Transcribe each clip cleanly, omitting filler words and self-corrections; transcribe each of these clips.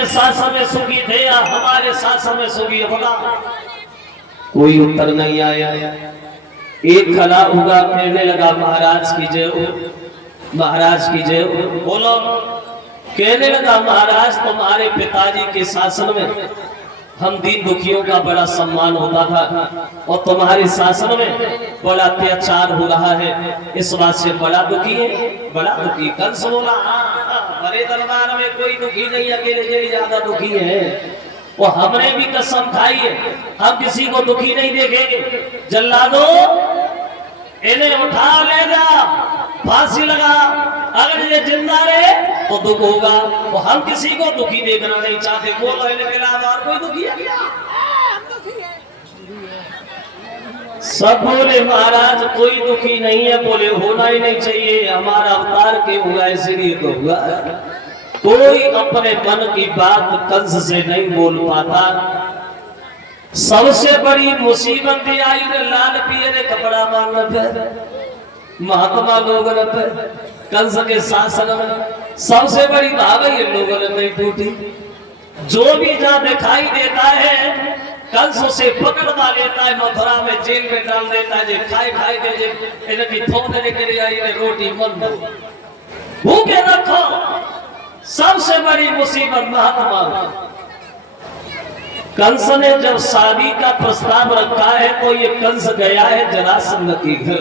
के शासन में सुखी थे या हमारे शासन में सुखी होगा? कोई उत्तर नहीं आया। एक खला हुआ, कहने लगा महाराज की जय हो, महाराज की जय हो। बोलो। कहने लगा महाराज तुम्हारे पिताजी के शासन में हम दीन दुखियों का बड़ा सम्मान होता था और तुम्हारे शासन में बड़ा अत्याचार हो रहा है, इस बात से बड़ा दुखी है, बड़ा दुखी। कंस बोला बड़े दरबार में कोई दुखी नहीं, अकेले यही ज्यादा दुखी है। वो हमने भी कसम खाई है हम किसी को दुखी नहीं देखेंगे। जल्लादो इन्हें उठा ले जा, फांसी लगा, अगर ये जिंदा रहे तो दुख होगा, तो हम किसी को दुखी देखना नहीं चाहते। बोलो इनके अलावा कोई दुखी है क्या? सब बोले महाराज कोई दुखी नहीं है। बोले होना ही नहीं चाहिए, हमारा अवतार के हुआ इसलिए तो हुआ। कोई अपने मन की बात कंस से नहीं बोल पाता। सबसे बड़ी मुसीबत आई लाल पियरे कपड़ा मारना पे महात्मा लोगों ने पे कंस के शासन में सबसे बड़ी भाव ये लोगों ने नहीं टूटी। जो भी जहाँ दिखाई देता है कंस उसे पकड़वा लेता है, मथुरा में जेल में डाल देता है। खाए खाए के इनकी थोक देने के लिए आई रोटी बंद भूखे रखो। सबसे बड़ी मुसीबत महात्मा। कंस ने जब शादी का प्रस्ताव रखा है तो ये कंस गया है जरासंध के घर,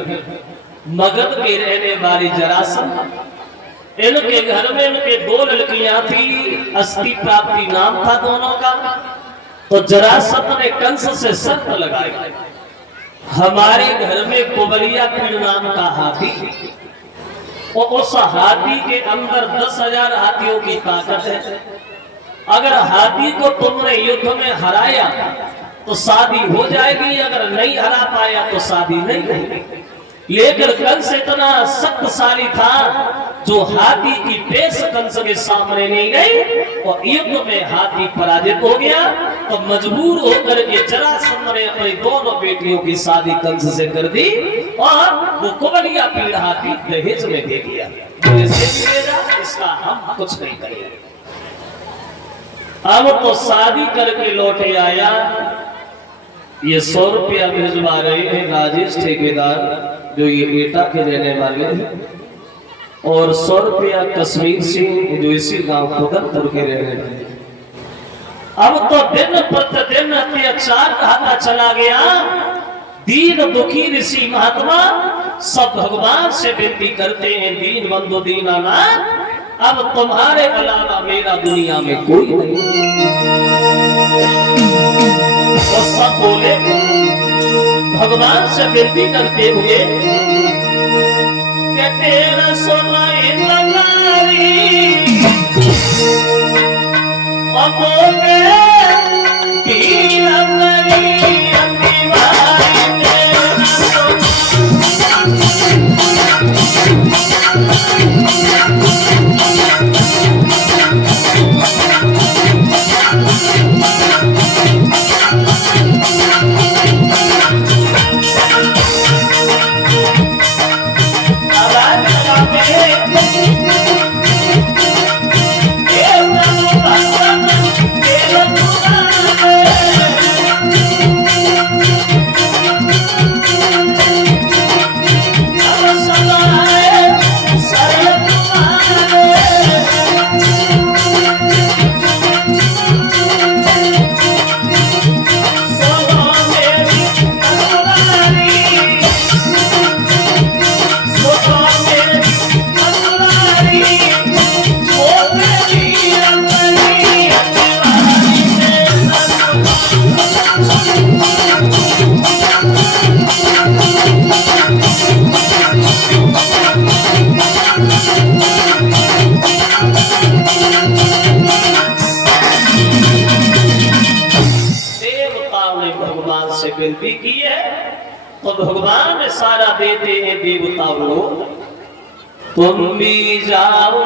मगध के रहने वाली जरासंध। इनके घर में इनके दो लड़कियां थी, अस्थि प्राप्ति नाम था दोनों का। तो जरासंध ने कंस से शर्त लगाई, हमारे घर में कुबलिया पीड़ नाम का हाथी, और उस हाथी के अंदर 10,000 हाथियों की ताकत है। अगर हाथी को तुमने युद्ध में हराया तो शादी हो जाएगी, अगर नहीं हरा पाया तो शादी नहीं होगी। लेकिन कंस इतना शक्तिशाली था जो हाथी की पेश कंस के सामने नहीं गई और युद्ध में हाथी पराजित हो गया। तो मजबूर होकर के जरासंध ने अपनी दोनों बेटियों की शादी कंस से कर दी और वो कुबलिया पीड़ हाथी दहेज में दे दिया। इसका हम कुछ नहीं करेंगे। अब तो शादी करके लौटे आया, ये 100 रुपया भिजवा रहे हैं राजेश ठेकेदार जो ये एटा के रहने वाले हैं, और 100 रुपया कश्मीर सिंह जो इसी गांव खुदनपुर के रहने वाले। अब तो दिन प्रतिदिन अत्याचार कहता चला गया। दीन दुखी ऋषि महात्मा सब भगवान से विनती करते हैं, दीन बंधु दीनानाथ अब तुम्हारे अलावा मेरा दुनिया में कोई नहीं। और सब बोले भगवान से विनती करते हुए कि तेरा सोनाई लगारी अब बोले विनती की है तो भगवान सारा देते हैं। देवताओं तुम भी जाओ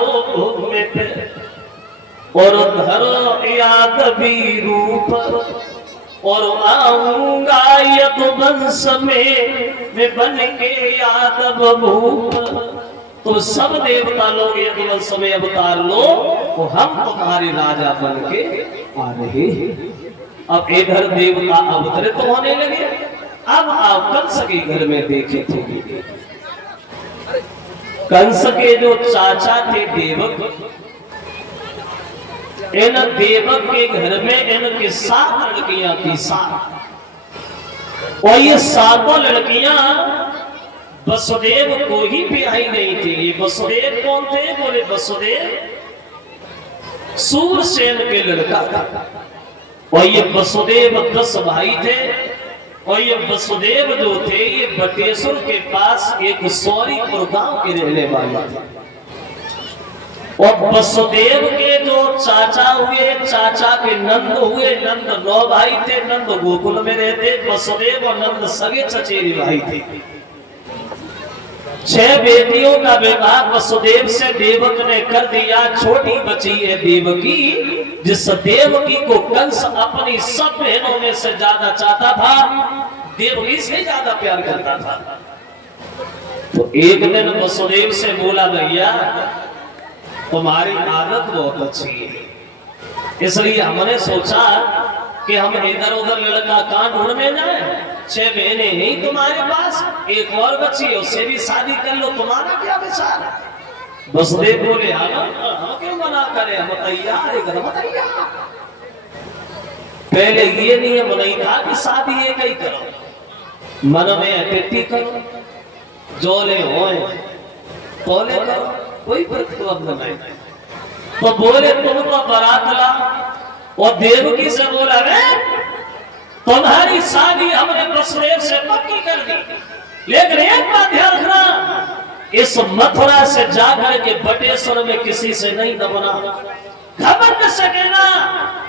मिट और धरो याद भी रूप और आऊंगा यदुवंश में मैं बन के यादव भूप। तो सब देवता लोग यदुवंश में अवतार लो, तो हम तुम्हारे राजा बन के आ रहे हैं। अब इधर देवता अवतरित होने लगे। अब आप कंस के घर में देखे थे, कंस के जो चाचा थे देवक, इन देवक के घर में इनके 7 लड़कियां थी, 7। और ये 7 लड़कियां वसुदेव को ही ब्याही नहीं थी। ये वसुदेव कौन थे? बोले वसुदेव सूरसेन के लड़का था। और ये वसुदेव 10 भाई थे। और ये वसुदेव जो थे ये बटेश्वर के पास एक सौरीपुर गांव के रहने वाले थे। और वसुदेव के जो चाचा हुए, चाचा के नंद हुए, नंद 9 भाई थे। नंद गोकुल में रहते। वसुदेव और नंद सगे चचेरे भाई थे। 6 बेटियों का विवाह वसुदेव से देवक ने कर दिया। छोटी बची है देवकी, जिस देवकी को कंस अपनी सब बहनों में से ज्यादा चाहता था, देवकी से ज्यादा प्यार करता था। तो एक दिन वसुदेव से बोला, भैया तुम्हारी आदत बहुत अच्छी है, इसलिए हमने सोचा कि हम इधर उधर लड़का कहां ढूंढने जाए। 6 बहनें ही तुम्हारे पास, एक और बच्ची है, उससे भी शादी कर लो, तुम्हारा क्या विचार है? वसुदेव बोले, हम क्यों मना करें, हम तैयार एकदम तैयार। पहले ये नियम नहीं था कि शादी एक ही करो, मन में अतिथि करो, जोले होए तोले करो, कोई प्रतिबंध नहीं। तो बोले तुम तो बारात ला। और देवकी से बोला, तुम्हारी शादी हमने वसुदेव से पक्की कर दी, लेकिन एक बात ध्यान रखना, इस मथुरा से जाकर के बटेश्वर में किसी से नहीं दबना, खबर न सकेगा।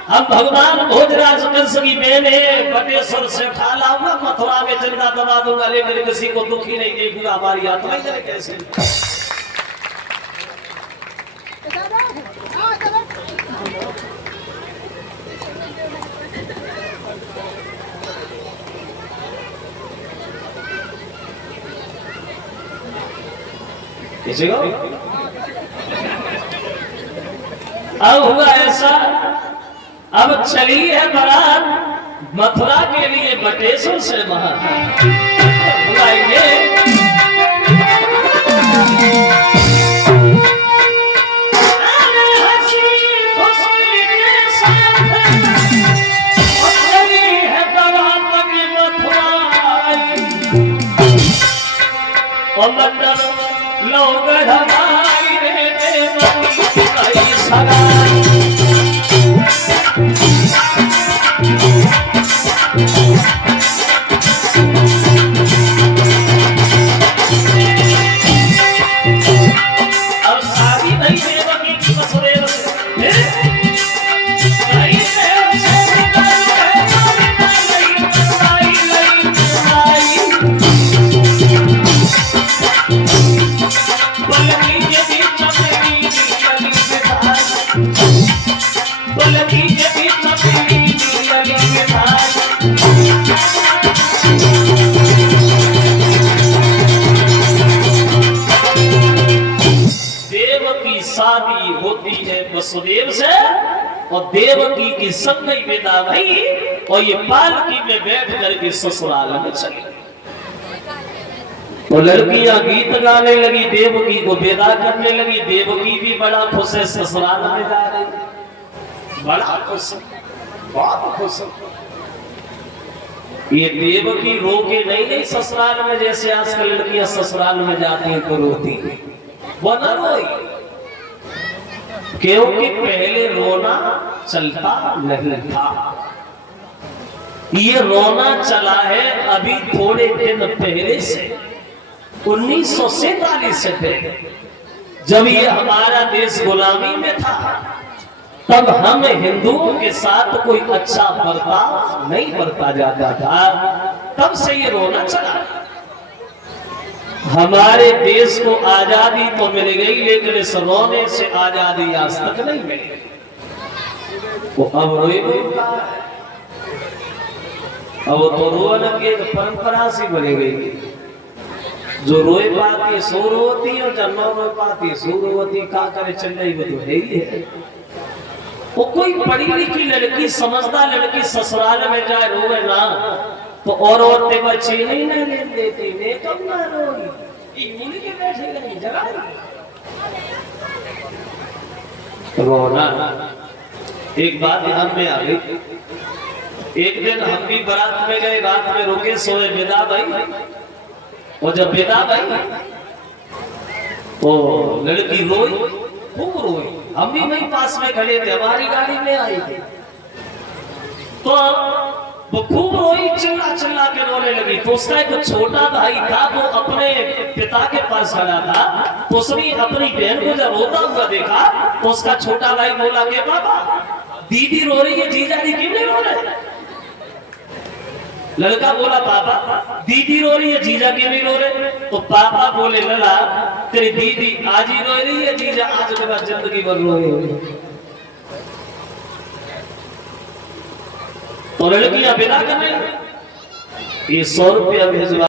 हम भगवान भोजराज कंस की बहने बटेश्वर से उठा लाऊंगा, मथुरा में जिंदा दबा दूंगा, लेकिन किसी को दुखी नहीं देखूंगा। हमारी आत्मा जाए कैसे? अब हुआ ऐसा, अब चली है बारात मथुरा के लिए बटेश्वर से लोग हमारी अब शादी नहीं देवकी की वसुदेव से, शादी होती है वसुदेव से, और देवकी की संगई विदा भई, और ये पालकी में बैठ करके ससुराल में चली। तो लड़कियां गीत गाने लगी, देवकी को विदा करने लगी। देवकी भी बड़ा खुश है, ससुराल में जा रही, बड़ा खुश, बहुत खुश। ये देवकी रो के नहीं गई ससुराल में, जैसे आजकल लड़कियां ससुराल में जाती हैं तो रोती है, वो न रोई, क्योंकि पहले रोना चलता नहीं था। ये रोना चला है अभी थोड़े दिन पहले से, 1947 से पहले, जब ये हमारा देश गुलामी में था, तब हम हिंदुओं के साथ कोई अच्छा बर्ताव नहीं बरता जाता था, तब से ये रोना चला। हमारे देश को आजादी तो मिल गई, लेकिन इस रोने से आजादी आज तक नहीं मिली। वो अब रोए अब तो रोने की परंपरा सी बनी गई। जो रोए पाती सो रोती और जब न रोए पाती सो रोती, का करे चल रही वो तो है ही है। वो कोई पढ़ी लिखी लड़की समझदार लड़की ससुराल में जाए रोवे ना तो और औरतें बच्ची नहीं ना ले देती, मैं कब ना रोई इन्हीं के बैठे नहीं जरा रोना। एक बात ध्यान में आ गई, एक दिन हम भी बारात में गए, रात में रुके सोए विदा भाई, और जब विदा भाई तो लड़की रोई, खूब रोई। हम भी वहीं पास में खड़े थे, हमारी गाड़ी में आई थी, तो वो खूब रोई, चिल्ला चिल्ला के रोने लगी। तो उसका एक छोटा भाई था, वो अपने पिता के पास खड़ा था, तो उसने अपनी बहन को जब रोता हुआ देखा तो उसका छोटा भाई बोला के पापा दीदी रो रही है, जीजा जी क्यों नहीं रो रहे? लड़का बोला पापा दीदी रो रही है, जीजा क्यों नहीं रो रहे? तो पापा बोले लला तेरी दीदी आज ही रो रही है, जीजा आज के बाद जिंदगी भर रो रही है। तो लड़कियां विदा कर रही, ये 100 रुपया भेजवा